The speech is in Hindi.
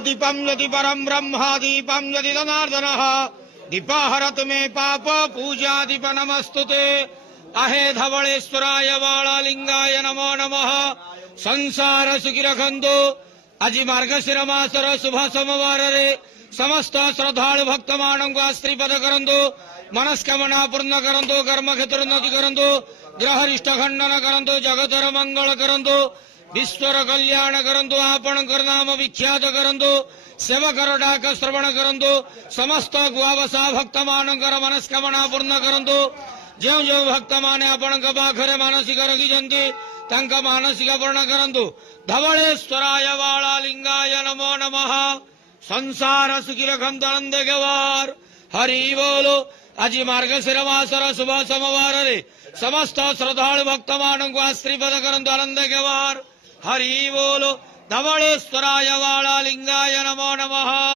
दीपम यदि परम ब्रह्मा दीपम यदि जनार्दनः दीपाहरतु मे पाप पूजा दीप नमस्तुते। अहे धवलेश्वराय बालालिंगाय नमो नमः। संसार सुखी रखंतु। आज मार्गशीर मासर शुभ सोमवार रे समस्त श्रद्धालु भक्त मानव को आश्रीपद करंतु। मनस्कामना पूर्ण करंतु। कर्म क्षेत्र उन्नति करंतु। ग्रहरिष्ट खंडन करंतु। जगतर मंगल करंतु। विश्वर कल्याण करंतु। आपण नाम विख्यात करंतु। सेवकर डाक श्रवण करंतु। समस्त गुआवसा भक्त मानकर मनस्कामना पूर्ण करंतु। जो जो भक्त माने आपण पाखरे मानसिक रखिछंती तांका मानसिक पूर्ण करंतु। धवलेश्वराय बालालिंगाय नमो नमः। संसार सुखी रखंतु आनंद गवार। हरि बोलो। आज मार्गशीर मासर शुभ सोमवार रे समस्त श्रद्धालु भक्त मानव को आश्रीपद करंतु आनंद गवार। हरि बोलो। धवलेश्वराय बालालिंगाय नमो नमः।